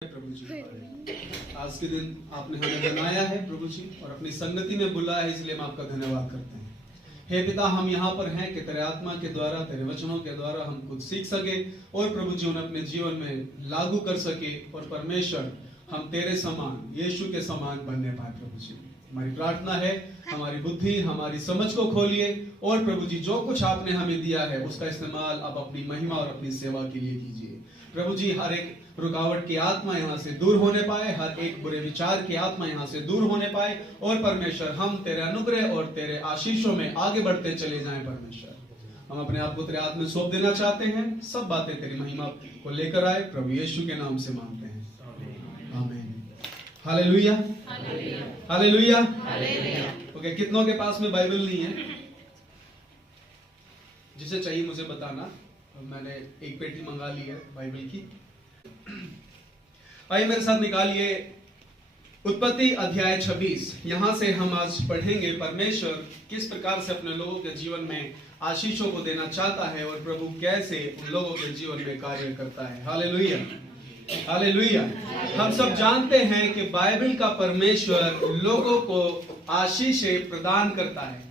प्रभु जी, आज के दिन आपने हमें बनाया है प्रभु जी और अपनी संगति में बुलाया है, इसलिए हम आपका धन्यवाद करते हैं। हे पिता, हम यहाँ पर हैं कि तेरे आत्मा के द्वारा, तेरे वचनों के द्वारा हम कुछ सीख सके और प्रभु जी उन्हें अपने जीवन में लागू कर सके और परमेश्वर हम तेरे समान, यीशु के समान बनने पाए। प्रभु जी, हमारी प्रार्थना है, हमारी बुद्धि, हमारी समझ को खोलिए और प्रभु जी जो कुछ आपने हमें दिया है उसका इस्तेमाल आप अपनी महिमा और अपनी सेवा के लिए कीजिए। प्रभु जी, हर एक रुकावट की आत्मा यहाँ से दूर होने पाए, हर एक बुरे विचार की आत्मा यहाँ से दूर होने पाए और परमेश्वर हम तेरे अनुग्रह और तेरे आशीषों में आगे बढ़ते चले जाएं। परमेश्वर, हम अपने आप को तेरे हाथ में सौंप देना चाहते हैं। सब बातें तेरी महिमा को लेकर आए, प्रभु यीशु के नाम से मांगते हैं, आमीन। Hallelujah, hallelujah. ओके, कितनों के पास में बाइबल नहीं है? जिसे चाहिए मुझे बताना, मैंने एक पेटी मंगा ली है बाइबल की। आइए मेरे साथ निकालिए उत्पत्ति अध्याय 26। यहां से हम आज पढ़ेंगे परमेश्वर किस प्रकार से अपने लोगों के जीवन में आशीषों को देना चाहता है और प्रभु कैसे उन लोगों के जीवन में कार्य करता है। Hallelujah, hallelujah. हम सब जानते हैं कि बाइबल का परमेश्वर लोगों को आशीषें प्रदान करता है।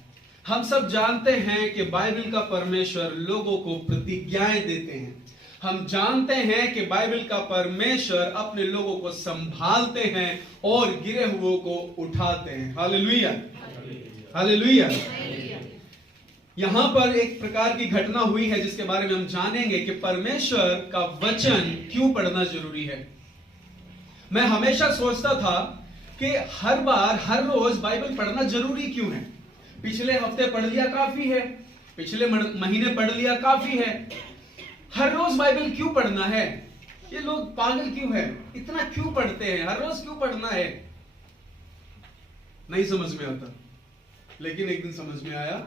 हम सब जानते हैं कि बाइबल का परमेश्वर लोगों को प्रतिज्ञाएं देते हैं। हम जानते हैं कि बाइबल का परमेश्वर अपने लोगों को संभालते हैं और गिरे हुओं को उठाते हैं। Hallelujah, hallelujah. यहां पर एक प्रकार की घटना हुई है जिसके बारे में हम जानेंगे कि परमेश्वर का वचन क्यों पढ़ना जरूरी है। मैं हमेशा सोचता था कि हर बार, हर रोज बाइबल पढ़ना जरूरी क्यों है। पिछले हफ्ते पढ़ लिया काफी है, पिछले महीने पढ़ लिया काफी है, हर रोज बाइबल क्यों पढ़ना है? ये लोग पागल क्यों है, इतना क्यों पढ़ते हैं, हर रोज क्यों पढ़ना है? नहीं समझ में आता, लेकिन एक दिन समझ में आया,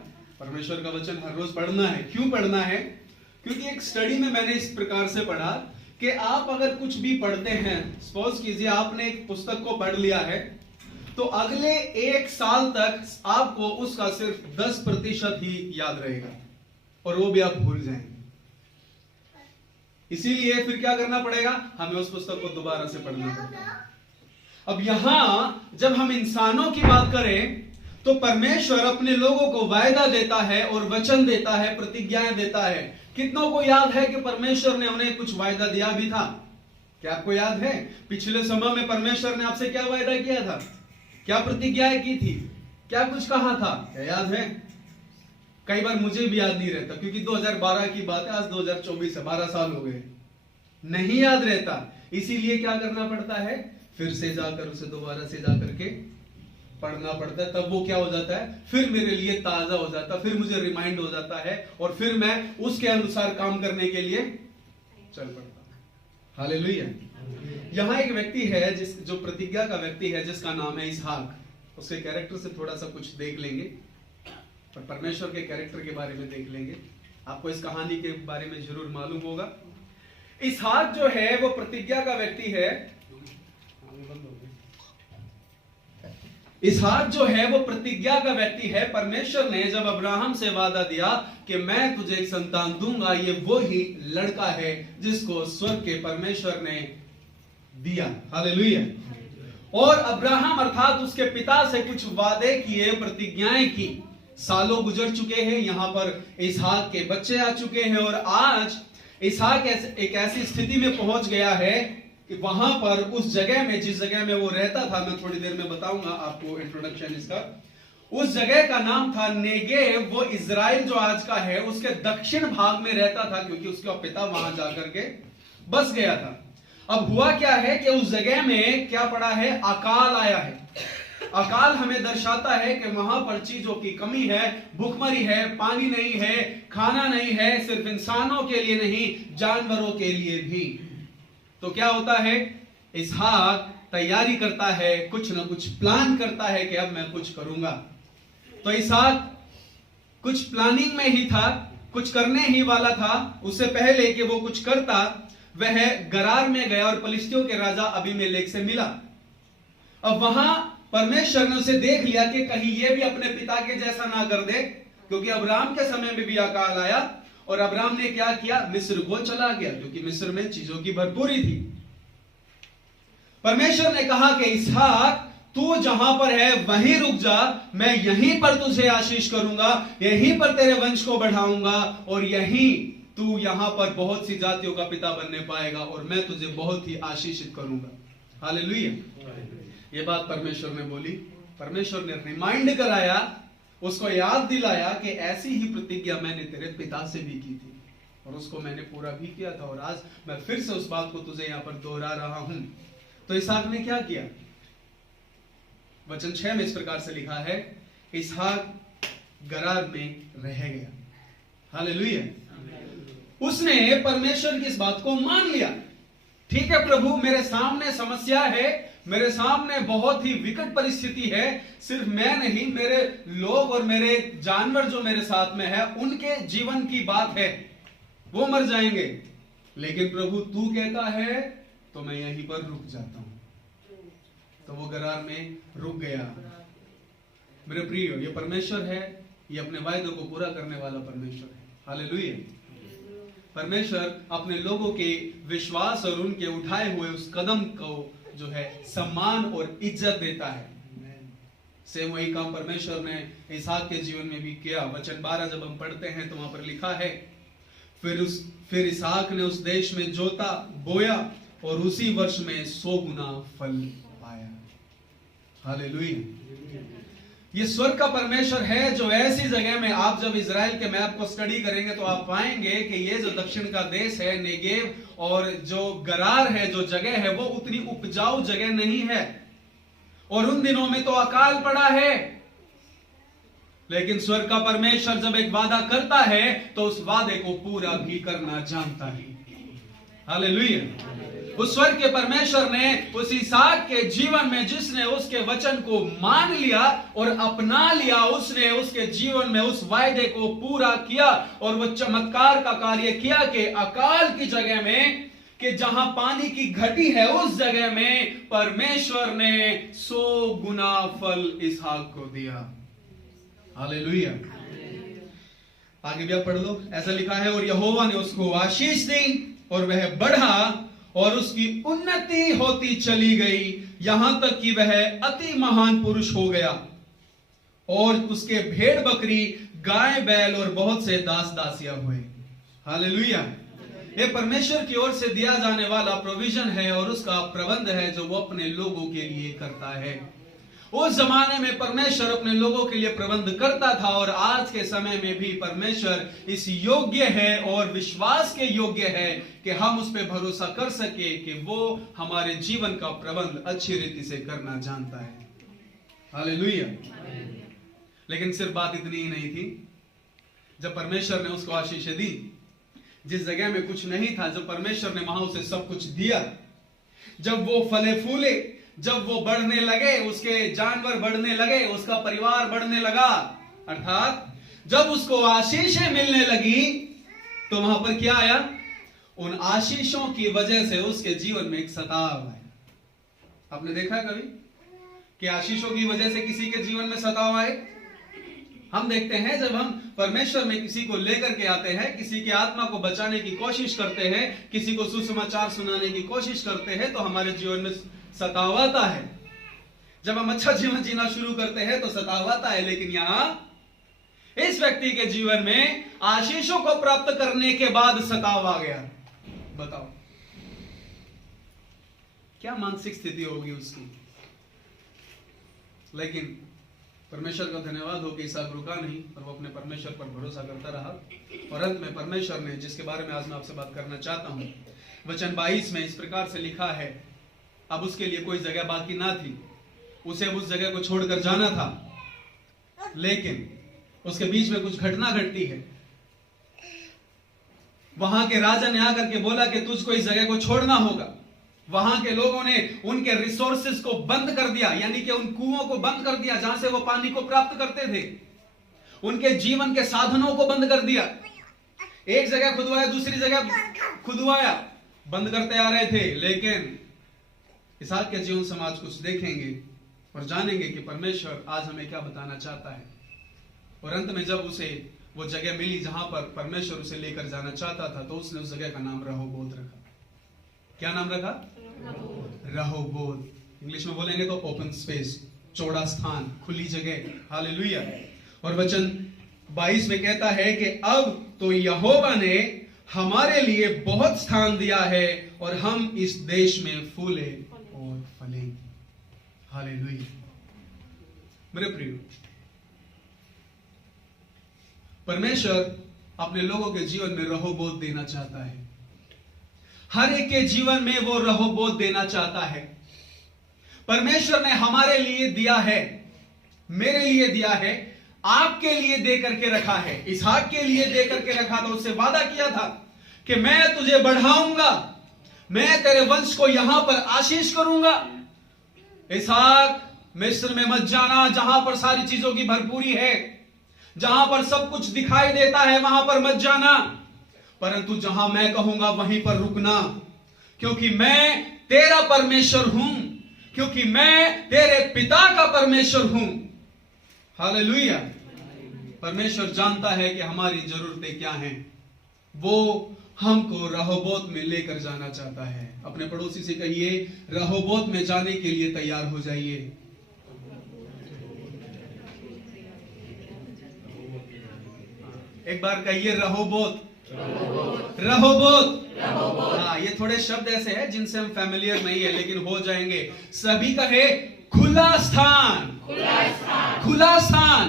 परमेश्वर का वचन हर रोज पढ़ना है। क्यों पढ़ना है? क्योंकि एक स्टडी में मैंने इस प्रकार से पढ़ा कि आप अगर कुछ भी पढ़ते हैं, सपोज कीजिए आपने एक पुस्तक को पढ़ लिया है, तो अगले 1 साल तक आपको उसका सिर्फ 10% ही याद रहेगा और वो भी आप भूल जाएंगे। इसीलिए फिर क्या करना पड़ेगा, हमें उस पुस्तक को दोबारा से पढ़ना पड़ेगा। अब यहां जब हम इंसानों की बात करें तो परमेश्वर अपने लोगों को वायदा देता है और वचन देता है, प्रतिज्ञाएं देता है। कितनों को याद है कि परमेश्वर ने उन्हें कुछ वायदा दिया भी था? क्या आपको याद है पिछले समय में परमेश्वर ने आपसे क्या वायदा किया था, क्या प्रतिज्ञाएं की थी, क्या कुछ कहा था? क्या याद है? कई बार मुझे भी याद नहीं रहता, क्योंकि 2012 की बात है, आज 2024 है, 12 साल हो गए, नहीं याद रहता। इसीलिए क्या करना पड़ता है, फिर से जाकर उसे दोबारा से जाकर के पढ़ना पड़ता है। तब वो क्या हो जाता है, फिर मेरे लिए ताजा हो जाता है, फिर मुझे रिमाइंड हो जाता है और फिर मैं उसके अनुसार काम करने के लिए चल पड़ता हूं। हालेलुया। यहां एक व्यक्ति है जो प्रतिज्ञा का व्यक्ति है, जिसका नाम है इसहाक। उसके कैरेक्टर से थोड़ा सा कुछ देख लेंगे और परमेश्वर के कैरेक्टर के बारे में देख लेंगे। आपको इस कहानी के बारे में जरूर मालूम होगा। इसहाक जो है वो प्रतिज्ञा का व्यक्ति है। इसहाक जो है वो प्रतिज्ञा का व्यक्ति है। परमेश्वर ने जब अब्राहम से वादा दिया कि मैं तुझे एक संतान दूंगा, ये वो ही लड़का है जिसको स्वर्ग के परमेश्वर ने दिया। हालेलुया। और अब्राहम अर्थात उसके पिता से कुछ वादे किए, प्रतिज्ञाएं की। सालों गुजर चुके हैं, यहां पर इसहाक के बच्चे आ चुके हैं और आज इसहाक एक ऐसी स्थिति में पहुंच गया है कि वहां पर उस जगह में, जिस जगह में वो रहता था, मैं थोड़ी देर में बताऊंगा आपको इंट्रोडक्शन इसका। उस जगह का नाम था नेगेव। वो इजराइल जो आज का है उसके दक्षिण भाग में रहता था, क्योंकि उसका पिता वहां जाकर के बस गया था। अब हुआ क्या है कि उस जगह में क्या पड़ा है, अकाल आया है। अकाल हमें दर्शाता है कि वहां पर चीजों की कमी है, भूखमरी है, पानी नहीं है, खाना नहीं है, सिर्फ इंसानों के लिए नहीं, जानवरों के लिए भी। तो क्या होता है, इसहाक तैयारी करता है, कुछ ना कुछ प्लान करता है कि अब मैं कुछ करूंगा। तो इसहाक कुछ प्लानिंग में ही था, कुछ करने ही वाला था। उससे पहले कि वो कुछ करता, वह गरार में गया और फलिश्तियों के राजा अबीमेलेक से मिला। अब वहां परमेश्वर ने उसे देख लिया कि कहीं ये भी अपने पिता के जैसा ना कर दे, क्योंकि अब्राहम के समय में भी अकाल आया और अब्राहम ने क्या किया, मिस्र को चला गया, क्योंकि मिस्र में चीजों की भरपूरी थी। परमेश्वर ने कहा कि इसहाक, तू जहां पर है वहीं रुक जा, मैं यहीं पर तुझे आशीष करूंगा, यहीं पर तेरे वंश को बढ़ाऊंगा, और यहीं तू यहां पर बहुत सी जातियों का पिता बनने पाएगा, और मैं तुझे बहुत ही आशीषित करूंगा। हालेलुया। ये बात परमेश्वर ने बोली, परमेश्वर ने रिमाइंड कराया, उसको याद दिलाया कि ऐसी ही प्रतिज्ञा मैंने तेरे पिता से भी की थी, और उसको मैंने पूरा भी किया था, और आज मैं फिर से उस बात को तुझे यहां पर दोहरा रहा हूं। तो इसहाक ने क्या किया? वचन 6 में इस प्रकार से लिखा है, इसहाक गरार में रह गया। हालेलुया। उसने परमेश्वर की इस बात को मान लिया। ठीक है प्रभु, मेरे सामने समस्या है, मेरे सामने बहुत ही विकट परिस्थिति है, सिर्फ मैं नहीं, मेरे लोग और मेरे जानवर जो मेरे साथ में है उनके जीवन की बात है, वो मर जाएंगे, लेकिन प्रभु तू कहता है तो मैं यहीं पर रुक जाता हूं। तो वो गरार में रुक गया। मेरे प्रिय, ये परमेश्वर है, ये अपने वायदों को पूरा करने वाला परमेश्वर है। हालेलुया। परमेश्वर अपने लोगों के विश्वास और उनके उठाए हुए उस कदम को जो है सम्मान और इज्जत देता है। सेम वही काम परमेश्वर ने इसहाक के जीवन में भी किया। वचन 12 जब हम पढ़ते हैं तो वहां पर लिखा है, फिर इसहाक ने उस देश में जोता बोया और उसी वर्ष में 100 गुना फल पाया। हालेलुया। ये स्वर्ग का परमेश्वर है जो ऐसी जगह में, आप जब इजराइल के मैप को स्टडी करेंगे तो आप पाएंगे कि ये जो दक्षिण का देश है, नेगेव और जो गरार है, जो जगह है, वो उतनी उपजाऊ जगह नहीं है, और उन दिनों में तो अकाल पड़ा है। लेकिन स्वर्ग का परमेश्वर जब एक वादा करता है तो उस वादे को पूरा भी करना जानता है। हालेलुया। उस स्वर्ग के परमेश्वर ने उस इसहाक के जीवन में, जिसने उसके वचन को मान लिया और अपना लिया, उसने उसके जीवन में उस वायदे को पूरा किया, और वो चमत्कार का कार्य किया कि अकाल की जगह में, कि जहां पानी की घटी है उस जगह में परमेश्वर ने 100 गुना फल इसहाक को दिया। हालेलुया। आगे भी आप पढ़ लो, ऐसा लिखा है, और यहोवा ने उसको आशीष दी और वह बढ़ा और उसकी उन्नति होती चली गई, यहां तक कि वह अति महान पुरुष हो गया, और उसके भेड़ बकरी, गाय बैल और बहुत से दास दासियां हुए। हालेलुया। ये परमेश्वर की ओर से दिया जाने वाला प्रोविजन है और उसका प्रबंध है जो वो अपने लोगों के लिए करता है। उस जमाने में परमेश्वर अपने लोगों के लिए प्रबंध करता था, और आज के समय में भी परमेश्वर इस योग्य है और विश्वास के योग्य है कि हम उस पर भरोसा कर सके कि वो हमारे जीवन का प्रबंध अच्छी रीति से करना जानता है। हालेलुया। लेकिन सिर्फ बात इतनी ही नहीं थी। जब परमेश्वर ने उसको आशीष दी, जिस जगह में कुछ नहीं था, जब परमेश्वर ने वहां उसे सब कुछ दिया, जब वो फले फूले, जब वो बढ़ने लगे, उसके जानवर बढ़ने लगे, उसका परिवार बढ़ने लगा, अर्थात जब उसको आशीषें मिलने लगी, तो वहां पर क्या आया? उन आशीषों की वजह से उसके जीवन में एक सताव आया। आपने देखा कभी कि आशीषों की वजह से किसी के जीवन में सताव आए? हम देखते हैं जब हम परमेश्वर में किसी को लेकर के आते हैं, किसी की आत्मा को बचाने की कोशिश करते हैं, किसी को सुसमाचार सुनाने की कोशिश करते हैं, तो हमारे जीवन में सताव आता है। जब हम अच्छा जीवन जीना शुरू करते हैं तो सताव आता है। लेकिन यहां इस व्यक्ति के जीवन में आशीषों को प्राप्त करने के बाद सताव आ गया। बताओ क्या मानसिक स्थिति होगी उसकी। लेकिन परमेश्वर का धन्यवाद हो कि इसहाक रुका नहीं और वो अपने परमेश्वर पर भरोसा करता रहा, और अंत में परमेश्वर ने, जिसके बारे में आज मैं आपसे बात करना चाहता हूं, वचन 22 में इस प्रकार से लिखा है, अब उसके लिए कोई जगह बाकी ना थी, उसे उस जगह को छोड़कर जाना था, लेकिन उसके बीच में कुछ घटना घटती है। वहां के राजा ने आकर के बोला कि तुझको इस जगह को छोड़ना होगा। वहां के लोगों ने उनके रिसोर्सेज को बंद कर दिया, यानी कि उन कुओं को बंद कर दिया जहां से वो पानी को प्राप्त करते थे। उनके जीवन के साधनों को बंद कर दिया। एक जगह खुदवाया, दूसरी जगह खुदवाया, बंद करते आ रहे थे। लेकिन इसहाक के जीवन समाज कुछ देखेंगे और जानेंगे कि परमेश्वर आज हमें क्या बताना चाहता है। और अंत में जब उसे वो जगह मिली जहां पर परमेश्वर उसे लेकर जाना चाहता था, तो उसने उस जगह का नाम रहोबोत रखा। क्या नाम रखा? रहोबोत, इंग्लिश में बोलेंगे तो ओपन स्पेस, चौड़ा स्थान, खुली जगह। हालेलुया। और वचन 22 में कहता है कि अब तो यहोवा ने हमारे लिए बहुत स्थान दिया है और हम इस देश में फूले और फलेंगे। हालेलुया। मेरे प्रियो, परमेश्वर अपने लोगों के जीवन में रहोबोत देना चाहता है। हर एक के जीवन में वो रहोबोत देना चाहता है। परमेश्वर ने हमारे लिए दिया है, मेरे लिए दिया है, आपके लिए दे करके रखा है, इसहाक के लिए दे करके रखा था। उससे वादा किया था कि मैं तुझे बढ़ाऊंगा, मैं तेरे वंश को यहां पर आशीष करूंगा। इसहाक, मिस्र में मत जाना, जहां पर सारी चीजों की भरपूरी है, जहां पर सब कुछ दिखाई देता है, वहां पर मत जाना, परंतु जहां मैं कहूंगा वहीं पर रुकना, क्योंकि मैं तेरा परमेश्वर हूं, क्योंकि मैं तेरे पिता का परमेश्वर हूं। हालेलुया। परमेश्वर जानता है कि हमारी जरूरतें क्या हैं। वो हमको रहोबोत में लेकर जाना चाहता है। अपने पड़ोसी से कहिए, रहोबोत में जाने के लिए तैयार हो जाइए। एक बार कहिए, रहोबोत, रहोबोत। हाँ, ये थोड़े शब्द ऐसे हैं जिनसे हम फैमिलियर नहीं है, लेकिन हो जाएंगे। सभी कहे, खुला स्थान, खुला स्थान।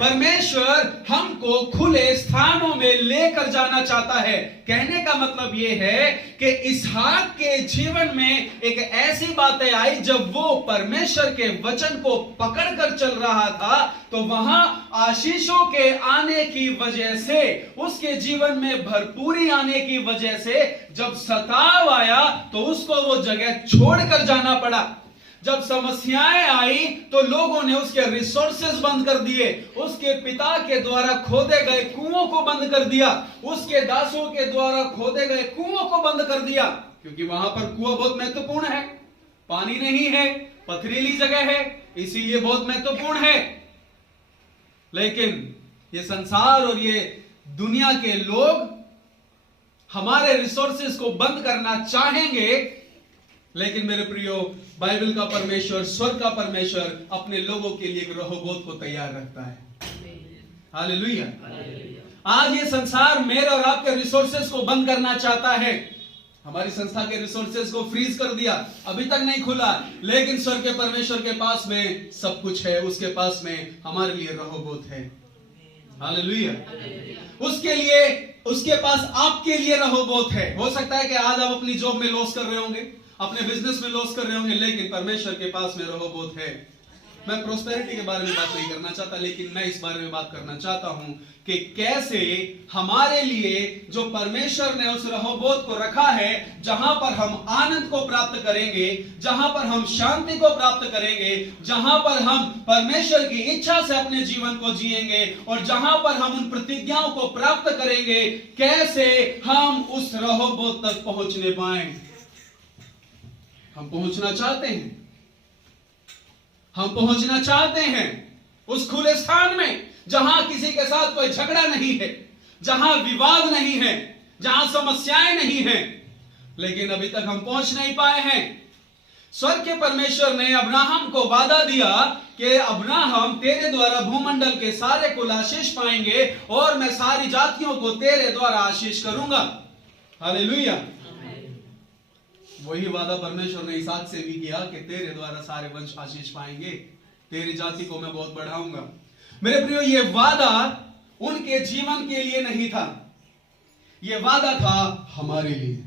परमेश्वर हमको खुले स्थानों में लेकर जाना चाहता है। कहने का मतलब यह है कि इसहाक के जीवन में एक ऐसी बातें आई, जब वो परमेश्वर के वचन को पकड़कर चल रहा था, तो वहां आशीषों के आने की वजह से, उसके जीवन में भरपूरी आने की वजह से, जब सताव आया तो उसको वो जगह छोड़कर जाना पड़ा। जब समस्याएं आई तो लोगों ने उसके रिसोर्सेज बंद कर दिए, उसके पिता के द्वारा खोदे गए कुओं को बंद कर दिया, उसके दासों के द्वारा खोदे गए कुओं को बंद कर दिया, क्योंकि वहां पर कुआं बहुत महत्वपूर्ण है, पानी नहीं है, पथरीली जगह है, इसीलिए बहुत महत्वपूर्ण है। लेकिन ये संसार और ये दुनिया के लोग हमारे रिसोर्सेज को बंद करना चाहेंगे, लेकिन मेरे प्रियो, बाइबल का परमेश्वर, स्वर्ग का परमेश्वर अपने लोगों के लिए एक रहोबोत को तैयार रखता है। हालेलुया। आज ये संसार मेरे और आपके रिसोर्सेज को बंद करना चाहता है। हमारी संस्था के रिसोर्सेज को फ्रीज कर दिया, अभी तक नहीं खुला, लेकिन स्वर्ग के परमेश्वर के पास में सब कुछ है, उसके पास में हमारे लिए रहोबोत है। हालेलुया। उसके लिए, उसके पास आपके लिए रहोबोत है। हो सकता है कि आज आप अपनी जॉब में लॉस कर रहे होंगे, अपने बिजनेस में लॉस कर रहे होंगे, लेकिन परमेश्वर के पास में रहोबोत है। मैं प्रोस्पेरिटी के बारे में बात नहीं करना चाहता, लेकिन मैं इस बारे में बात करना चाहता हूं कि कैसे हमारे लिए जो परमेश्वर ने उस रहोबोत को रखा है, जहां पर हम आनंद को प्राप्त करेंगे, जहां पर हम शांति को प्राप्त करेंगे, जहां पर हम परमेश्वर की इच्छा से अपने जीवन को जिएंगे, और जहां पर हम उन प्रतिज्ञाओं को प्राप्त करेंगे, कैसे हम उस रहोबोत तक पहुंचने पाएं। हम पहुंचना चाहते हैं, हम पहुंचना चाहते हैं उस खुले स्थान में, जहां किसी के साथ कोई झगड़ा नहीं है, जहां विवाद नहीं है, जहां समस्याएं नहीं हैं, लेकिन अभी तक हम पहुंच नहीं पाए हैं। स्वर्ग के परमेश्वर ने अब्राहम को वादा दिया कि अब्राहम, तेरे द्वारा भूमंडल के सारे कुल आशीष पाएंगे और मैं सारी जातियों को तेरे द्वारा आशीष करूंगा। हालेलुया। वही वादा परमेश्वर ने इसहाक से भी किया कि तेरे द्वारा सारे वंश आशीष पाएंगे, तेरी जाति को मैं बहुत बढ़ाऊंगा। मेरे प्रियो, ये वादा उनके जीवन के लिए नहीं था, ये वादा था हमारे लिए,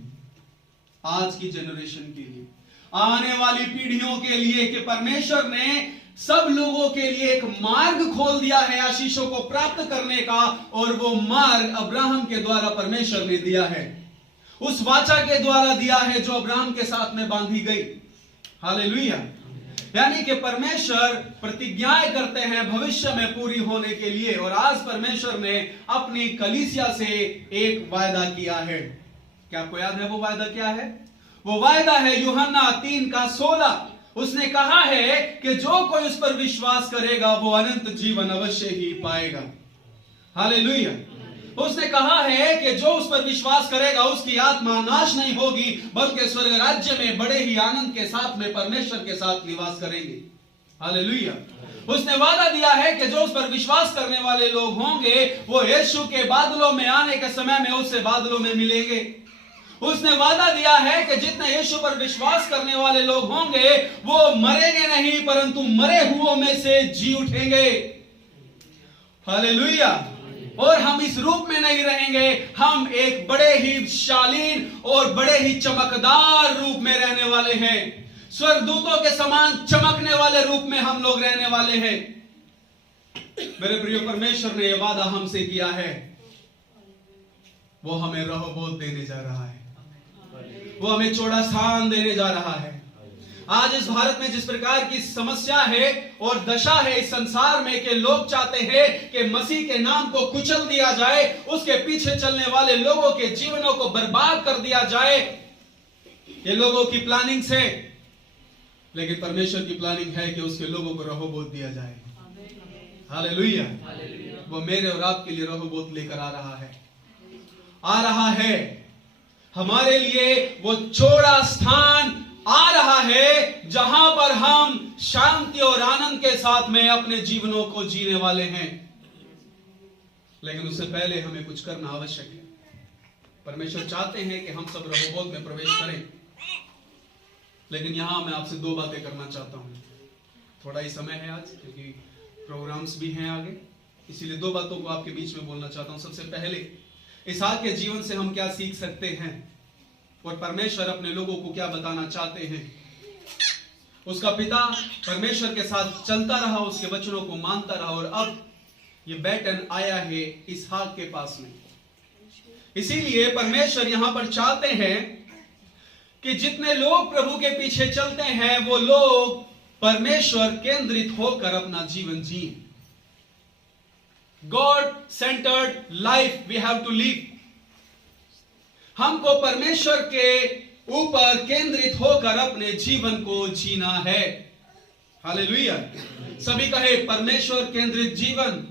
आज की जनरेशन के लिए, आने वाली पीढ़ियों के लिए, कि परमेश्वर ने सब लोगों के लिए एक मार्ग खोल दिया है आशीषों को प्राप्त करने का, और वो मार्ग अब्राहम के द्वारा परमेश्वर ने दिया है, उस वाचा के द्वारा दिया है जो अब्राहम के साथ में बांधी गई। हालेलुया। यानी कि परमेश्वर प्रतिज्ञाएं करते हैं भविष्य में पूरी होने के लिए, और आज परमेश्वर ने अपनी कलीसिया से एक वायदा किया है। क्या आपको याद है वो वायदा क्या है? वो वायदा है यूहन्ना 3:16। उसने कहा है कि जो कोई उस पर विश्वास करेगा वो अनंत जीवन अवश्य ही पाएगा। हालेलुया। उसने कहा है कि जो उस पर विश्वास करेगा उसकी आत्मा नाश नहीं होगी, बल्कि स्वर्ग राज्य में बड़े ही आनंद के साथ में परमेश्वर के साथ निवास करेंगे। हालेलुया। उसने वादा दिया है कि जो उस पर विश्वास करने वाले लोग होंगे वो यीशु के बादलों में आने के समय में उससे बादलों में मिलेंगे। उसने वादा दिया है कि जितने यीशु पर विश्वास करने वाले लोग होंगे वो मरेंगे नहीं, परंतु मरे हुओं में से जी उठेंगे। हालेलुया। और हम इस रूप में नहीं रहेंगे, हम एक बड़े ही शालीन और बड़े ही चमकदार रूप में रहने वाले हैं। स्वर्गदूतों के समान चमकने वाले रूप में हम लोग रहने वाले हैं। मेरे प्रिय, परमेश्वर ने यह वादा हमसे किया है, वो हमें रहोबोत देने जा रहा है, वो हमें चौड़ा स्थान देने जा रहा है। आज इस भारत में जिस प्रकार की समस्या है और दशा है इस संसार में कि लोग चाहते हैं कि मसीह के नाम को कुचल दिया जाए, उसके पीछे चलने वाले लोगों के जीवनों को बर्बाद कर दिया जाए, ये लोगों की प्लानिंग से। लेकिन परमेश्वर की प्लानिंग है कि उसके लोगों को रहोबोत दिया जाए। हालेलुया। वो मेरे और आपके लिए रहोबोत लेकर आ रहा है हमारे लिए। वो चौड़ा स्थान आ रहा है जहां पर हम शांति और आनंद के साथ में अपने जीवनों को जीने वाले हैं। लेकिन उससे पहले हमें कुछ करना आवश्यक है। परमेश्वर चाहते हैं कि हम सब रहोबोत में प्रवेश करें। लेकिन यहां मैं आपसे दो बातें करना चाहता हूं। थोड़ा ही समय है आज, क्योंकि प्रोग्राम्स भी हैं आगे, इसीलिए दो बातों को आपके बीच में बोलना चाहता हूं। सबसे पहले, इसहाक के जीवन से हम क्या सीख सकते हैं और परमेश्वर अपने लोगों को क्या बताना चाहते हैं। उसका पिता परमेश्वर के साथ चलता रहा, उसके वचनों को मानता रहा, और अब ये बैटन आया है इसहाक के पास में। इसीलिए परमेश्वर यहां पर चाहते हैं कि जितने लोग प्रभु के पीछे चलते हैं वो लोग परमेश्वर केंद्रित होकर अपना जीवन जिए। God centred life we have to live. हमको परमेश्वर के ऊपर केंद्रित होकर अपने जीवन को जीना है। हालेलुया। सभी कहे परमेश्वर केंद्रित जीवन।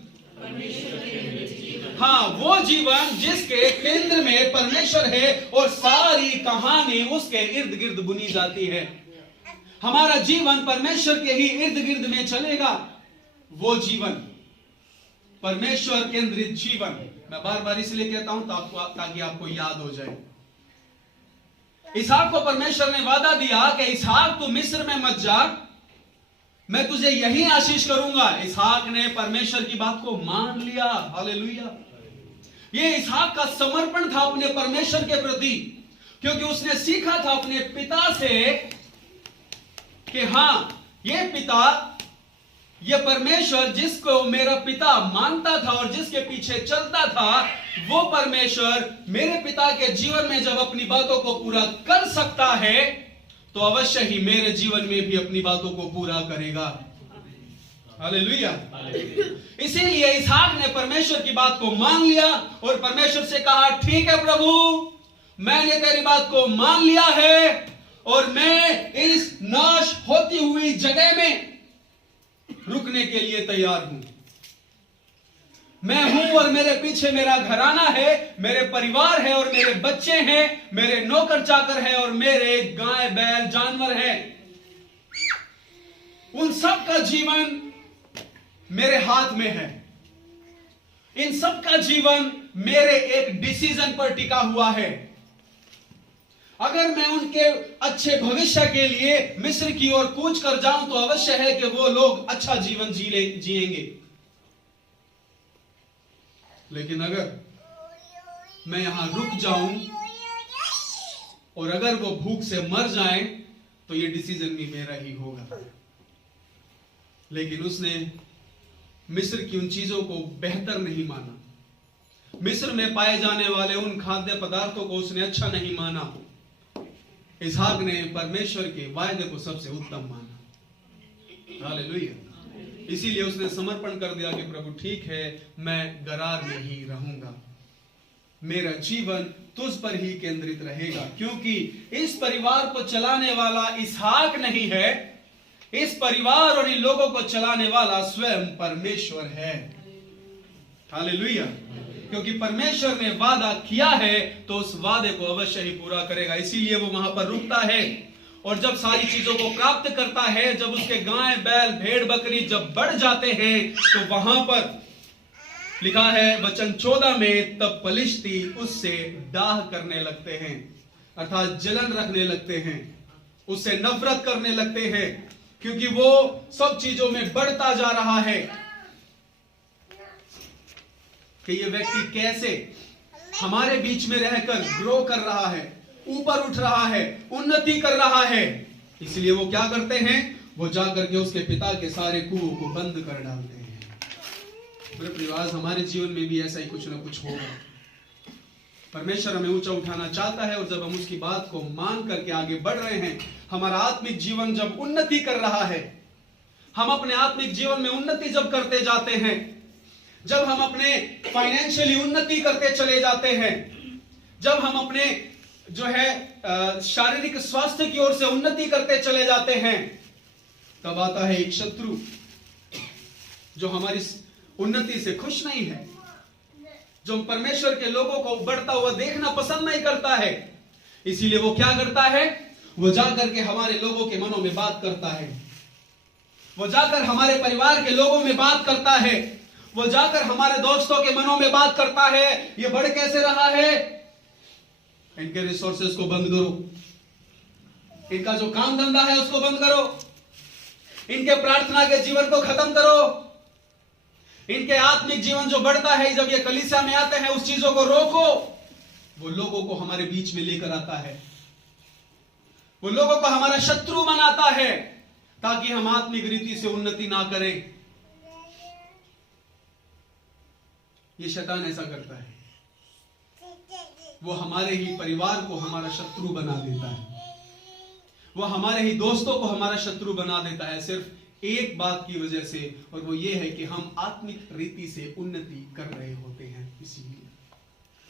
हाँ, वो जीवन जिसके केंद्र में परमेश्वर है और सारी कहानी उसके इर्द गिर्द बुनी जाती है। हमारा जीवन परमेश्वर के ही इर्द गिर्द में चलेगा। वो जीवन परमेश्वर केंद्रित जीवन, मैं बार बार इसलिए कहता हूं ताकि आपको याद हो जाए। इसहाक को परमेश्वर ने वादा दिया कि इसहाक तू मिस्र में मत जा, मैं तुझे यही आशीष करूंगा। इसहाक ने परमेश्वर की बात को मान लिया। हालेलुया। ये इसहाक का समर्पण था अपने परमेश्वर के प्रति, क्योंकि उसने सीखा था अपने पिता से कि हां, ये परमेश्वर जिसको मेरा पिता मानता था और जिसके पीछे चलता था, वो परमेश्वर मेरे पिता के जीवन में जब अपनी बातों को पूरा कर सकता है तो अवश्य ही मेरे जीवन में भी अपनी बातों को पूरा करेगा। हालेलुया। इसीलिए इसहाक ने परमेश्वर की बात को मान लिया और परमेश्वर से कहा, ठीक है प्रभु, मैंने तेरी बात को मान लिया है और मैं इस नाश होती हुई जगह में रुकने के लिए तैयार हूं। मैं हूं और मेरे पीछे मेरा घराना है, मेरे परिवार है और मेरे बच्चे हैं, मेरे नौकर चाकर हैं और मेरे गाय बैल जानवर हैं। उन सब का जीवन मेरे हाथ में है। इन सब का जीवन मेरे एक डिसीजन पर टिका हुआ है। अगर मैं उनके अच्छे भविष्य के लिए मिस्र की ओर कूच कर जाऊं तो अवश्य है कि वो लोग अच्छा जीवन जिएंगे। लेकिन अगर मैं यहां रुक जाऊं और अगर वो भूख से मर जाएं तो ये डिसीजन भी मेरा ही होगा। लेकिन उसने मिस्र की उन चीजों को बेहतर नहीं माना। मिस्र में पाए जाने वाले उन खाद्य पदार्थों को उसने अच्छा नहीं माना। इसहाक ने परमेश्वर के वायदे को सबसे उत्तम माना। हालेलुया। इसीलिए उसने समर्पण कर दिया कि प्रभु ठीक है, मैं गरार में ही रहूंगा, मेरा जीवन तुझ पर ही केंद्रित रहेगा, क्योंकि इस परिवार को चलाने वाला इसहाक नहीं है, इस परिवार और इन लोगों को चलाने वाला स्वयं परमेश्वर है। हालेलुया। क्योंकि परमेश्वर ने वादा किया है तो उस वादे को अवश्य ही पूरा करेगा। इसीलिए वो वहां पर रुकता है और जब सारी चीजों को प्राप्त करता है, जब उसके गाय बैल भेड़ बकरी जब बढ़ जाते हैं, तो वहां पर लिखा है वचन 14 में, तब पलिश्ती उससे डाह करने लगते हैं, अर्थात जलन रखने लगते हैं, उससे नफरत करने लगते हैं, क्योंकि वो सब चीजों में बढ़ता जा रहा है कि ये व्यक्ति कैसे हमारे बीच में रहकर ग्रो कर रहा है, ऊपर उठ रहा है, उन्नति कर रहा है। इसलिए वो क्या करते हैं, वो जाकर के उसके पिता के सारे कुओं को बंद कर डालते हैं। मेरे परिवार, हमारे जीवन में भी ऐसा ही कुछ ना कुछ होगा। परमेश्वर हमें ऊंचा उठाना चाहता है और जब हम उसकी बात को मान करके आगे बढ़ रहे हैं, हमारा आत्मिक जीवन जब उन्नति कर रहा है, हम अपने आत्मिक जीवन में उन्नति जब करते जाते हैं, जब हम अपने फाइनेंशियली उन्नति करते चले जाते हैं, जब हम अपने जो है शारीरिक स्वास्थ्य की ओर से उन्नति करते चले जाते हैं, तब आता है एक शत्रु जो हमारी उन्नति से खुश नहीं है, जो परमेश्वर के लोगों को बढ़ता हुआ देखना पसंद नहीं करता है। इसीलिए वो क्या करता है, वो जाकर के हमारे लोगों के मनों में बात करता है, वो जाकर हमारे परिवार के लोगों में बात करता है, वो जाकर हमारे दोस्तों के मनों में बात करता है, ये बढ़ कैसे रहा है, इनके रिसोर्सेस को बंद करो, इनका जो काम धंधा है उसको बंद करो, इनके प्रार्थना के जीवन को खत्म करो, इनके आत्मिक जीवन जो बढ़ता है, जब ये कलीसिया में आते हैं उस चीजों को रोको। वो लोगों को हमारे बीच में लेकर आता है, वो लोगों को हमारा शत्रु बनाता है ताकि हम आत्मिक रीति से उन्नति ना करें। ये शैतान ऐसा करता है, वो हमारे ही परिवार को हमारा शत्रु बना देता है, वो हमारे ही दोस्तों को हमारा शत्रु बना देता है, सिर्फ एक बात की वजह से, और वो ये है कि हम आत्मिक रीति से उन्नति कर रहे होते हैं।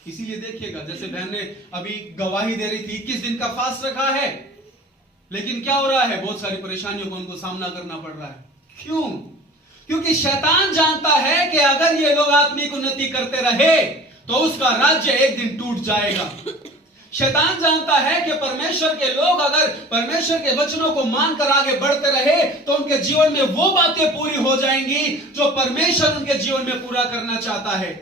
इसीलिए देखिएगा, जैसे बहन ने अभी गवाही दे रही थी, 21 दिन का फास्ट रखा है, लेकिन क्या हो रहा है, बहुत सारी परेशानियों को उनको सामना करना पड़ रहा है। क्यों? क्योंकि शैतान जानता है कि अगर ये लोग आत्मिक उन्नति करते रहे तो उसका राज्य एक दिन टूट जाएगा। शैतान जानता है कि परमेश्वर के लोग अगर परमेश्वर के वचनों को मानकर आगे बढ़ते रहे तो उनके जीवन में वो बातें पूरी हो जाएंगी जो परमेश्वर उनके जीवन में पूरा करना चाहता है।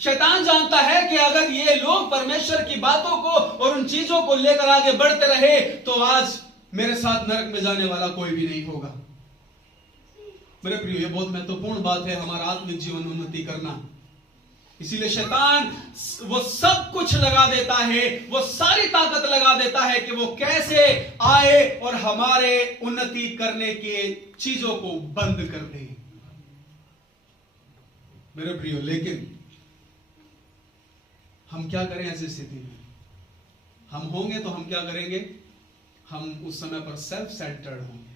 शैतान जानता है कि अगर ये लोग परमेश्वर की बातों को और उन चीजों को लेकर आगे बढ़ते रहे तो आज मेरे साथ नरक में जाने वाला कोई भी नहीं होगा। मेरे प्रिय, ये बहुत महत्वपूर्ण बात है, हमारा आत्मिक जीवन उन्नति करना। इसीलिए शैतान वो सब कुछ लगा देता है, वो सारी ताकत लगा देता है कि वो कैसे आए और हमारे उन्नति करने के चीजों को बंद कर दे। मेरे प्रियो, लेकिन हम क्या करें ऐसी स्थिति में? हम होंगे तो हम क्या करेंगे? हम उस समय पर सेल्फ सेंटर्ड होंगे,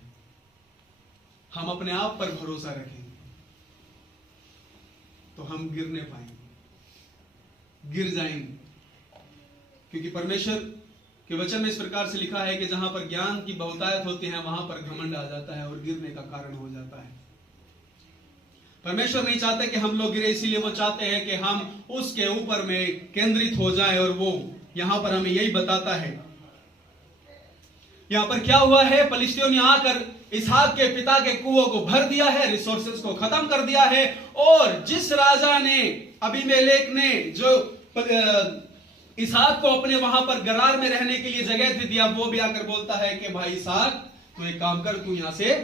हम अपने आप पर भरोसा रखेंगे, तो हम गिरने पाएंगे, गिर जाएंगे। क्योंकि परमेश्वर के वचन में इस प्रकार से लिखा है कि जहां पर ज्ञान की बहुतायत होती है वहां पर घमंड आ जाता है और गिरने का कारण हो जाता है। परमेश्वर नहीं चाहते कि हम लोग गिरे, इसीलिए वो चाहते हैं कि हम उसके ऊपर में केंद्रित हो जाएं, और वो यहां पर हमें यही बताता है। यहां पर क्या हुआ है, फलिश्तियों ने आकर इसहाक के पिता के कुओं को भर दिया है, रिसोर्सेस को खत्म कर दिया है, और जिस राजा ने, अबीमेलेक ने, जो इसहाक को अपने वहां पर गरार में रहने के लिए जगह दे दिया, वो भी आकर बोलता है कि भाई इसहाक, तू एक काम कर, तू यहां से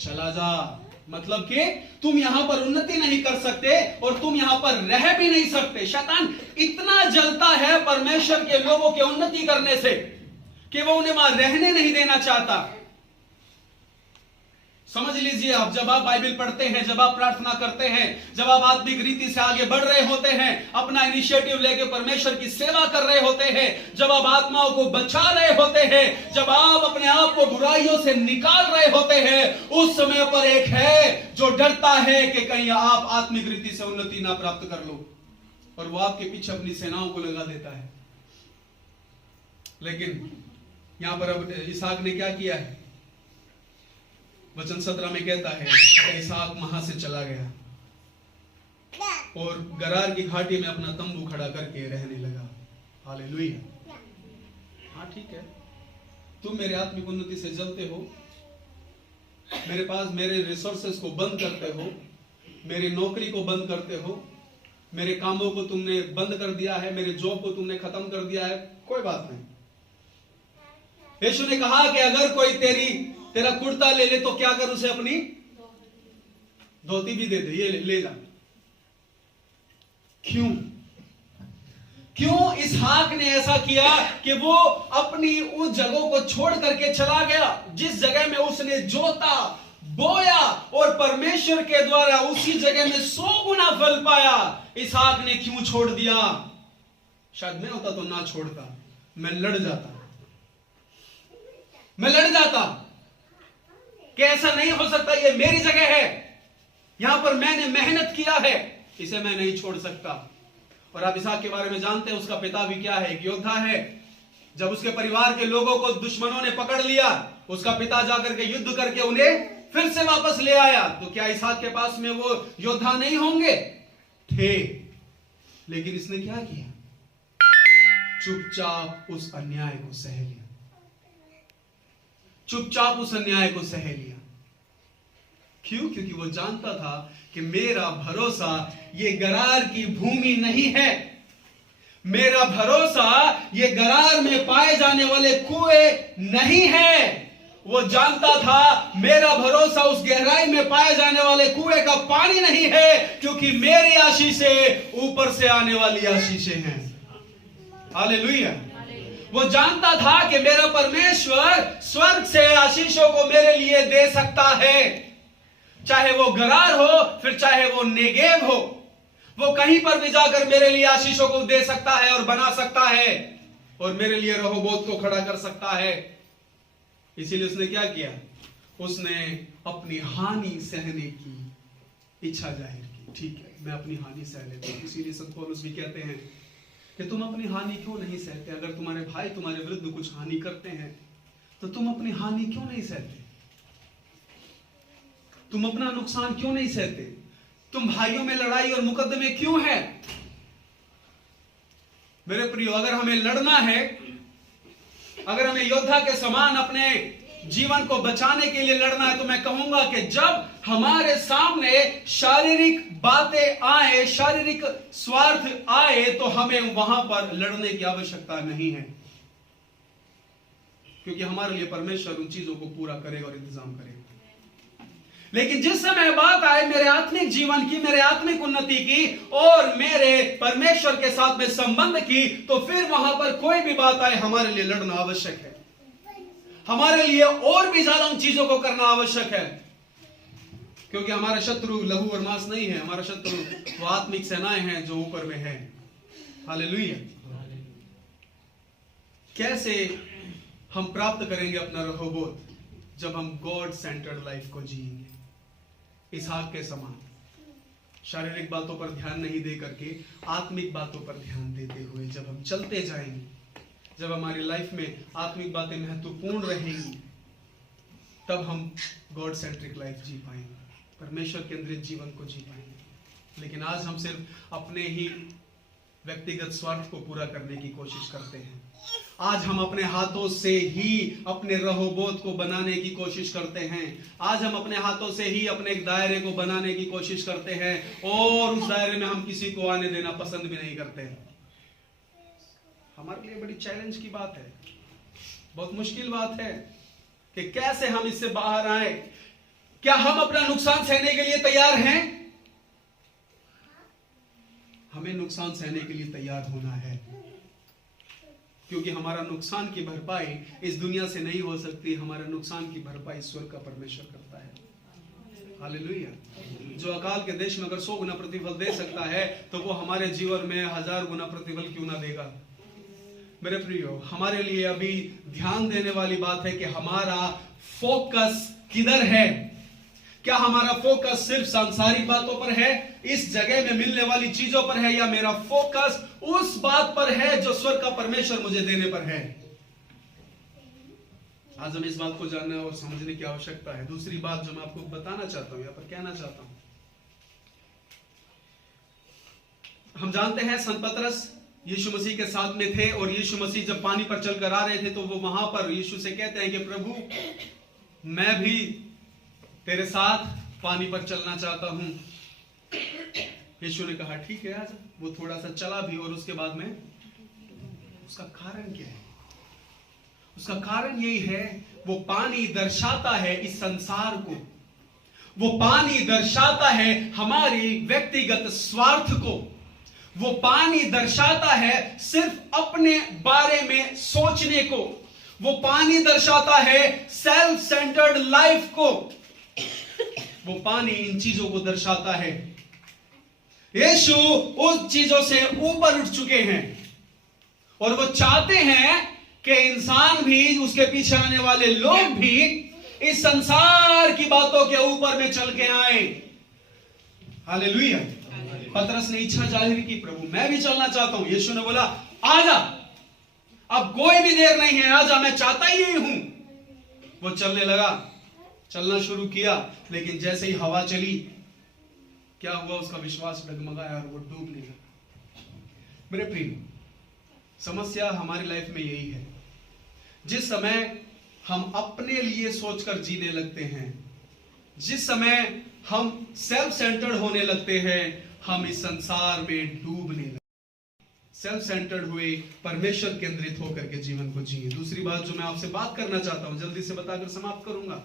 चला जा। मतलब कि तुम यहां पर उन्नति नहीं कर सकते और तुम यहां पर रह भी नहीं सकते। शैतान इतना जलता है परमेश्वर के लोगों के उन्नति करने से कि वो उन्हें वहां रहने नहीं देना चाहता। समझ लीजिए, आप जब आप बाइबल पढ़ते हैं, जब आप प्रार्थना करते हैं, जब आप आत्मिक रीति से आगे बढ़ रहे होते हैं, अपना इनिशिएटिव लेके परमेश्वर की सेवा कर रहे होते हैं, जब आप आत्माओं को बचा रहे होते हैं, जब आप अपने आप को बुराइयों से निकाल रहे होते हैं, उस समय पर एक है जो डरता है कि कहीं आप आत्मिक रीति से उन्नति ना प्राप्त कर लो, और वो आपके पीछे अपनी सेनाओं को लगा देता है। लेकिन यहां पर अब इसहाक ने क्या किया है? वचन 17 में कहता है, इसहाक वहां से चला गया। और गरार की घाटी में अपना तंबू खड़ा करके रहने लगा। हालेलुया। हाँ ठीक है, तुम मेरे आत्मिक उन्नति से जलते हो, मेरे पास मेरे रिसोर्सेस को बंद करते हो, मेरी नौकरी को बंद करते हो, मेरे कामों को तुमने बंद कर दिया है, मेरे जॉब को तुमने खत्म कर दिया है, कोई बात नहीं। यीशु ने कहा कि अगर कोई तेरा कुर्ता ले ले तो क्या कर, उसे अपनी धोती भी दे दे, ये ले जा। क्यों इसहाक ने ऐसा किया कि वो अपनी उस जगह को छोड़ करके चला गया जिस जगह में उसने जोता बोया और परमेश्वर के द्वारा उसी जगह में 100 गुना फल पाया। इसहाक ने क्यों छोड़ दिया? शायद मैं होता तो ना छोड़ता, मैं लड़ जाता कि ऐसा नहीं हो सकता, ये मेरी जगह है, यहां पर मैंने मेहनत किया है, इसे मैं नहीं छोड़ सकता। और आप इसहाक के बारे में जानते हैं, उसका पिता भी क्या है, एक योद्धा है। जब उसके परिवार के लोगों को दुश्मनों ने पकड़ लिया, उसका पिता जाकर के युद्ध करके उन्हें फिर से वापस ले आया। तो क्या इसहाक के पास में वो योद्धा नहीं होंगे? थे, लेकिन इसने क्या किया? चुपचाप उस अन्याय को सह लिया, चुपचाप उस अन्याय को सह लिया। क्यों? क्योंकि वो जानता था कि मेरा भरोसा ये गरार की भूमि नहीं है, मेरा भरोसा ये गरार में पाए जाने वाले कुएं नहीं है। वो जानता था मेरा भरोसा उस गहराई में पाए जाने वाले कुएं का पानी नहीं है, क्योंकि मेरी आशीषें ऊपर से आने वाली आशीषें हैं। हालेलुया। वो जानता था कि मेरा परमेश्वर स्वर्ग से आशीषों को मेरे लिए दे सकता है, चाहे वो गरार हो फिर चाहे वो नेगेव हो, वो कहीं पर भी जाकर मेरे लिए आशीषों को दे सकता है और बना सकता है और मेरे लिए रहोबोत को खड़ा कर सकता है। इसीलिए उसने क्या किया? उसने अपनी हानि सहने की इच्छा जाहिर की। ठीक है, मैं अपनी हानि सह लेता हूं। इसीलिए संत पौलुस भी कहते हैं कि तुम अपनी हानि क्यों नहीं सहते? अगर तुम्हारे भाई तुम्हारे विरुद्ध कुछ हानि करते हैं तो तुम अपनी हानि क्यों नहीं सहते? तुम अपना नुकसान क्यों नहीं सहते? तुम भाइयों में लड़ाई और मुकदमे क्यों है? मेरे प्रियो, अगर हमें लड़ना है, अगर हमें योद्धा के समान अपने जीवन को बचाने के लिए लड़ना है, तो मैं कहूंगा कि जब हमारे सामने शारीरिक बातें आए, शारीरिक स्वार्थ आए, तो हमें वहां पर लड़ने की आवश्यकता नहीं है, क्योंकि हमारे लिए परमेश्वर उन चीजों को पूरा करेगा और इंतजाम करेगा। लेकिन जिस समय बात आए मेरे आत्मिक जीवन की, मेरे आत्मिक उन्नति की और मेरे परमेश्वर के साथ में संबंध की, तो फिर वहां पर कोई भी बात आए, हमारे लिए लड़ना आवश्यक है, हमारे लिए और भी ज्यादा उन चीजों को करना आवश्यक है, क्योंकि हमारा शत्रु लहू और मांस नहीं है, हमारा शत्रु वो आत्मिक सेनाएं हैं जो ऊपर में है। हालेलुया। कैसे हम प्राप्त करेंगे अपना रहोबोत? जब हम गॉड सेंटर्ड लाइफ को जिएंगे, इसहाक के समान शारीरिक बातों पर ध्यान नहीं दे करके आत्मिक बातों पर ध्यान देते हुए जब हम चलते जाएंगे, जब हमारी लाइफ में आत्मिक बातें महत्वपूर्ण रहेंगी, तब हम गॉड सेंट्रिक लाइफ जी पाएंगे, परमेश्वर केंद्रित जीवन को जी पाएंगे। लेकिन आज हम सिर्फ अपने ही व्यक्तिगत स्वार्थ को पूरा करने की कोशिश करते हैं। आज हम अपने हाथों से ही अपने रहोबोत को बनाने की कोशिश करते हैं। आज हम अपने हाथों से ही अपने एक दायरे को बनाने की कोशिश करते हैं और उस दायरे में हम किसी को आने देना पसंद भी नहीं करते हैं। हमारे लिए बड़ी चैलेंज की बात है, बहुत मुश्किल बात है कि कैसे हम इससे बाहर आए। क्या हम अपना नुकसान सहने के लिए तैयार हैं? हमें नुकसान सहने के लिए तैयार होना है, क्योंकि हमारा नुकसान की भरपाई इस दुनिया से नहीं हो सकती। हमारे नुकसान की भरपाई स्वर्ग का परमेश्वर करता है। हालेलुया। जो अकाल के देश में अगर 100 गुना प्रतिफल दे सकता है, तो वो हमारे जीवन में 1000 गुना प्रतिफल क्यों ना देगा? मेरे प्रियो, हमारे लिए अभी ध्यान देने वाली बात है कि हमारा फोकस किधर है। क्या हमारा फोकस सिर्फ सांसारिक बातों पर है, इस जगह में मिलने वाली चीजों पर है, या मेरा फोकस उस बात पर है जो स्वर्ग का परमेश्वर मुझे देने पर है? आज हमें इस बात को जानना और समझने की आवश्यकता है। दूसरी बात जो मैं आपको बताना चाहता हूं, या पर कहना चाहता हूं, हम जानते हैं संत पतरस यीशु मसीह के साथ में थे और यीशु मसीह जब पानी पर चलकर आ रहे थे तो वो वहां पर यीशु से कहते हैं कि प्रभु मैं भी तेरे साथ पानी पर चलना चाहता हूं। यीशु ने कहा ठीक है आजा। वो थोड़ा सा चला भी और उसके बाद में उसका कारण क्या है? उसका कारण यही है, वो पानी दर्शाता है इस संसार को, वो पानी दर्शाता है हमारी व्यक्तिगत स्वार्थ को, वो पानी दर्शाता है सिर्फ अपने बारे में सोचने को, वो पानी दर्शाता है सेल्फ सेंटर्ड लाइफ को, वो पानी इन चीजों को दर्शाता है। यीशु उस चीजों से ऊपर उठ चुके हैं और वो चाहते हैं कि इंसान भी, उसके पीछे आने वाले लोग भी इस संसार की बातों के ऊपर में चल के आए। हालेलुया। पतरस ने इच्छा जाहिर की, प्रभु मैं भी चलना चाहता हूं। यीशु ने बोला आजा, अब कोई भी देर नहीं है, आजा, मैं चाहता ही यही हूं। वो चलने लगा, चलना शुरू किया, लेकिन जैसे ही हवा चली क्या हुआ, उसका विश्वास डगमगाया और वो डूबने लगा। मेरे प्रिय, समस्या हमारी लाइफ में यही है, जिस समय हम अपने लिए सोचकर जीने लगते हैं, जिस समय हम सेल्फ सेंटर्ड होने लगते हैं, हम इस संसार में डूबने लगते। सेल्फ सेंटर्ड हुए, परमेश्वर केंद्रित होकर के जीवन को जिए। दूसरी बात जो मैं आपसे बात करना चाहता हूं, जल्दी से बताकर समाप्त करूंगा।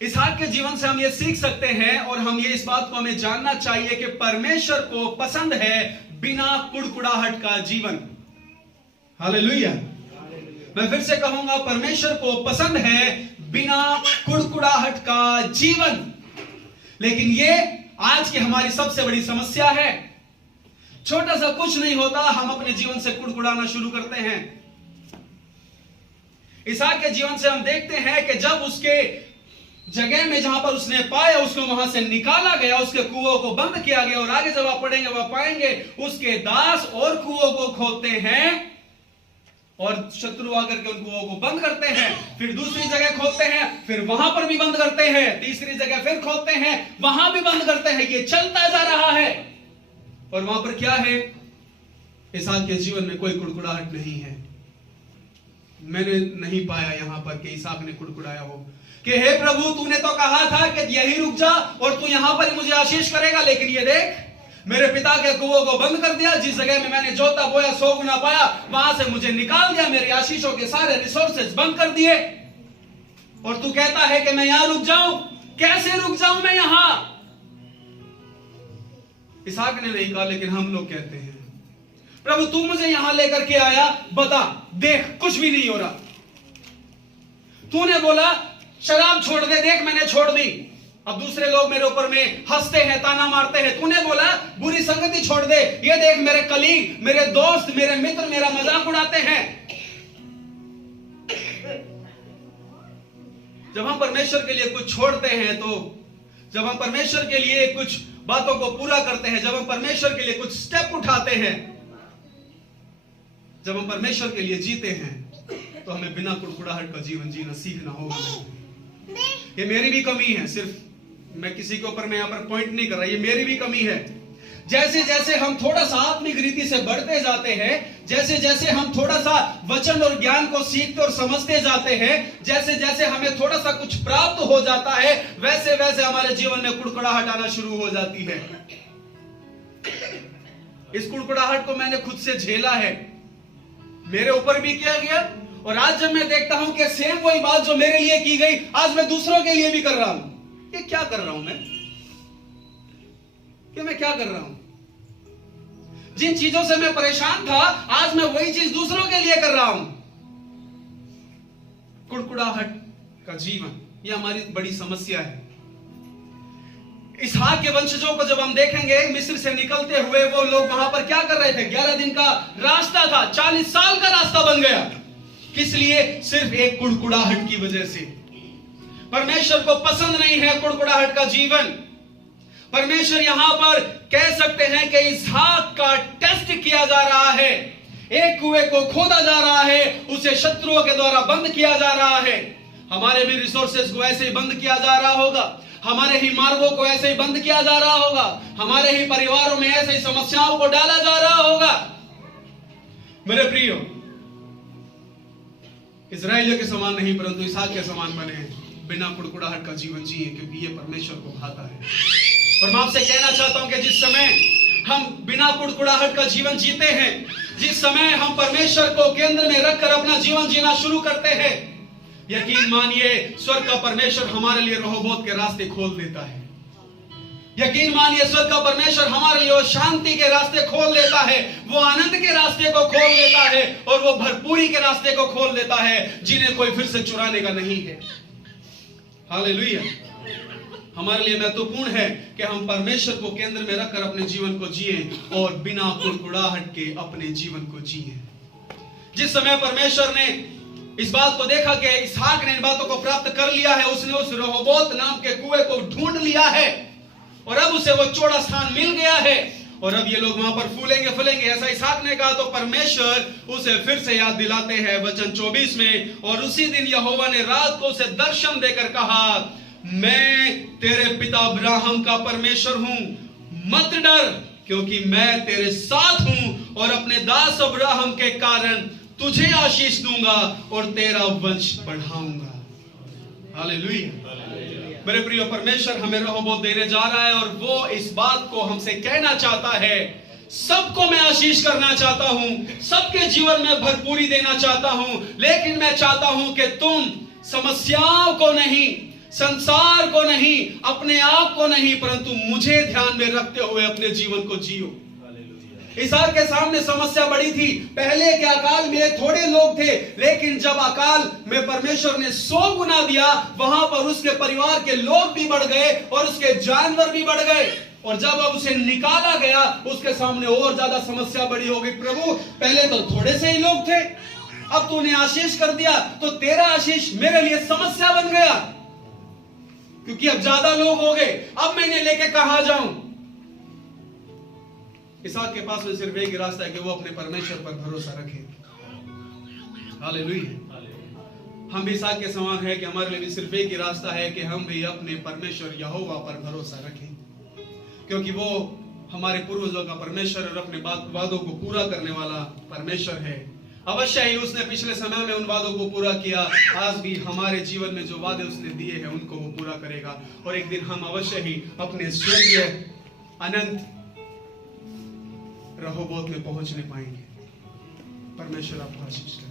इसहाक के जीवन से हम ये सीख सकते हैं और हम ये इस बात को हमें जानना चाहिए कि परमेश्वर को पसंद है बिना कुड़कुड़ाहट का जीवन। हालेलुया। मैं फिर से कहूंगा, परमेश्वर को पसंद है बिना कुड़कुड़ाहट का जीवन। लेकिन ये आज की हमारी सबसे बड़ी समस्या है। छोटा सा कुछ नहीं होता, हम अपने जीवन से कुड़कुड़ाना शुरू करते हैं। इसहाक के जीवन से हम देखते हैं कि जब उसके जगह में जहां पर उसने पाया, उसको वहां से निकाला गया, उसके कुओं को बंद किया गया। और आगे जब आप पढ़ेंगे वह पाएंगे उसके दास और कुओं को खोदते हैं और शत्रु आकर के उन कुओं को बंद करते हैं, फिर दूसरी जगह खोदते हैं, फिर वहां पर भी बंद करते हैं, तीसरी जगह फिर खोदते हैं, वहां भी बंद करते हैं। ये चलता जा रहा है। और वहां पर क्या है? इसहाक के जीवन में कोई कुड़कुड़ाहट नहीं है। मैंने नहीं पाया यहां पर कि इसहाक ने कुड़कुड़ाया हो कि हे प्रभु तूने तो कहा था कि यही रुक जा और तू यहां पर ही मुझे आशीष करेगा, लेकिन ये देख मेरे पिता के कुओं को बंद कर दिया, जिस जगह में मैंने जोता बोया 100 गुना पाया, वहां से मुझे निकाल दिया, मेरी आशीषों के सारे रिसोर्सेज बंद कर दिए। और तू कहता है कि मैं यहां रुक जाऊं? कैसे रुक जाऊं मैं यहां? इसहाक ने नहीं कहा, लेकिन हम लोग कहते हैं प्रभु तू मुझे यहां लेकर के आया, बता, देख कुछ भी नहीं हो रहा। तूने बोला शराब छोड़ दे, देख मैंने छोड़ दी। अब दूसरे लोग मेरे ऊपर में हंसते हैं, ताना मारते हैं। तूने बोला बुरी संगति छोड़ दे, ये देख मेरे कलीग, मेरे दोस्त, मेरे मित्र मेरा मजाक उड़ाते हैं। जब हम परमेश्वर के लिए कुछ छोड़ते हैं, तो जब हम परमेश्वर के लिए कुछ बातों को पूरा करते हैं, जब हम परमेश्वर के लिए कुछ स्टेप उठाते हैं, जब हम परमेश्वर के लिए जीते हैं, तो हमें बिना कुड़कुड़ाहट का जीवन जीना सीखना होगा। ये मेरी भी कमी है, सिर्फ मैं किसी के ऊपर मैं यहां पर पॉइंट नहीं कर रहा, ये मेरी भी कमी है। जैसे जैसे हम थोड़ा सा आत्मिक रीति से बढ़ते जाते हैं, जैसे जैसे हम थोड़ा सा वचन और ज्ञान को सीखते और समझते जाते हैं, जैसे जैसे हमें थोड़ा सा कुछ प्राप्त हो जाता है, वैसे वैसे हमारे जीवन में कुड़कुड़ाहट आना शुरू हो जाती है। इस कुड़कुड़ाहट को मैंने खुद से झेला है, मेरे ऊपर भी किया गया, और आज जब मैं देखता हूं कि सेम वही बात जो मेरे लिए की गई आज मैं दूसरों के लिए भी कर रहा हूं। ये क्या कर रहा हूं मैं क्या कर रहा हूं? जिन चीजों से मैं परेशान था, आज मैं वही चीज दूसरों के लिए कर रहा हूं। कुड़कुड़ाहट का जीवन, यह हमारी बड़ी समस्या है। इसहाक के वंशजों को जब हम देखेंगे, मिस्र से निकलते हुए वो लोग वहां पर क्या कर रहे थे? 11 दिन का रास्ता था, 40 साल का रास्ता बन गया। किस लिए? सिर्फ एक कुड़कुड़ाहट की वजह से। परमेश्वर को पसंद नहीं है कुड़कुड़ाहट का जीवन। परमेश्वर यहां पर कह सकते हैं कि इसहाक का टेस्ट किया जा रहा है, एक कुएं को खोदा जा रहा है, उसे शत्रुओं के द्वारा बंद किया जा रहा है। हमारे भी रिसोर्सेज को ऐसे ही बंद किया जा रहा होगा, हमारे ही मार्गों को ऐसे ही बंद किया जा रहा होगा, हमारे ही परिवारों में ऐसे ही समस्याओं को डाला जा रहा होगा। मेरे प्रियो, इजराइलियों के समान नहीं परंतु इसहाक के समान बने, बिना कुड़कुड़ाहट का जीवन जिए, क्योंकि ये परमेश्वर को भाता है। और मैं आपसे कहना चाहता हूं कि जिस समय हम बिना कुड़कुड़ाहट का जीवन जीते हैं, जिस समय हम परमेश्वर को केंद्र में रखकर अपना जीवन जीना शुरू करते हैं, यकीन मानिए स्वर्ग का परमेश्वर हमारे लिए रहोबोत के रास्ते खोल देता है। यकीन मानिए स्वर्ग का परमेश्वर हमारे लिए वो शांति के रास्ते खोल देता है, वो आनंद के रास्ते को खोल देता है, और वो भरपूरी के रास्ते को खोल देता है, जिन्हें कोई फिर से चुराने का नहीं है। हालेलुया। हमारे लिए महत्वपूर्ण है कि हम परमेश्वर को केंद्र में रखकर अपने जीवन को जिए और बिना कुड़कुड़ाहट के अपने जीवन को जिए। जिस समय परमेश्वर ने इस बात को देखा कि इसहाक ने इन बातों को प्राप्त कर लिया है, उसने उस रहोबोत नाम के कुएं को ढूंढ लिया है, और अब उसे वो चौड़ा स्थान मिल गया है, और अब ये लोग वहां पर फूलेंगे फलेंगे, ऐसा इसहाक ने कहा। तो परमेश्वर उसे फिर से याद दिलाते हैं वचन 24 में, और उसी दिन यहोवा ने रात को उसे दर्शन देकर कहा, मैं तेरे पिता अब्राहम का परमेश्वर हूं, मत डर, क्योंकि मैं तेरे साथ हूं और अपने दास अब्राहम के कारण तुझे आशीष दूंगा और तेरा वंश बढ़ाऊंगा। हालेलुया। मेरे प्रिय, परमेश्वर हमें रहोबोत देने जा रहा है, और वो इस बात को हमसे कहना चाहता है, सबको मैं आशीष करना चाहता हूं, सबके जीवन में भरपूरी देना चाहता हूं, लेकिन मैं चाहता हूं कि तुम समस्याओं को नहीं, संसार को नहीं, अपने आप को नहीं, परंतु मुझे ध्यान में रखते हुए अपने जीवन को जियो। इसहाक के सामने समस्या बड़ी थी। पहले के अकाल में थोड़े लोग थे, लेकिन जब अकाल में परमेश्वर ने 100 गुना दिया, वहां पर उसके परिवार के लोग भी बढ़ गए और उसके जानवर भी बढ़ गए। और जब अब उसे निकाला गया, उसके सामने और ज्यादा समस्या बड़ी हो गई। प्रभु, पहले तो थोड़े से ही लोग थे, अब तूने आशीष कर दिया, तो तेरा आशीष मेरे लिए समस्या बन गया, क्योंकि अब ज्यादा लोग हो गए, अब मैं इन्हें लेके कहां जाऊं। इसहाक के पास में सिर्फ एक रास्ता है कि वो अपने परमेश्वर पर भरोसा रखे। हालेलुया। हम भी इसहाक के समान है कि हमारे लिए भी सिर्फ एक ही रास्ता है कि हम भी अपने परमेश्वर यहोवा पर भरोसा रखें, क्योंकि वो हमारे पूर्वजों का परमेश्वर और अपने वादों को पूरा करने वाला परमेश्वर है। अवश्य ही उसने पिछले समय में उन वादों को पूरा किया, आज भी हमारे जीवन में जो वादे उसने दिए हैं उनको वो पूरा करेगा, और एक दिन हम अवश्य ही अपने स्वर्गीय अनंत रहोबोत में पहुंचने पाएंगे। परमेश्वर आपको आशीष करे।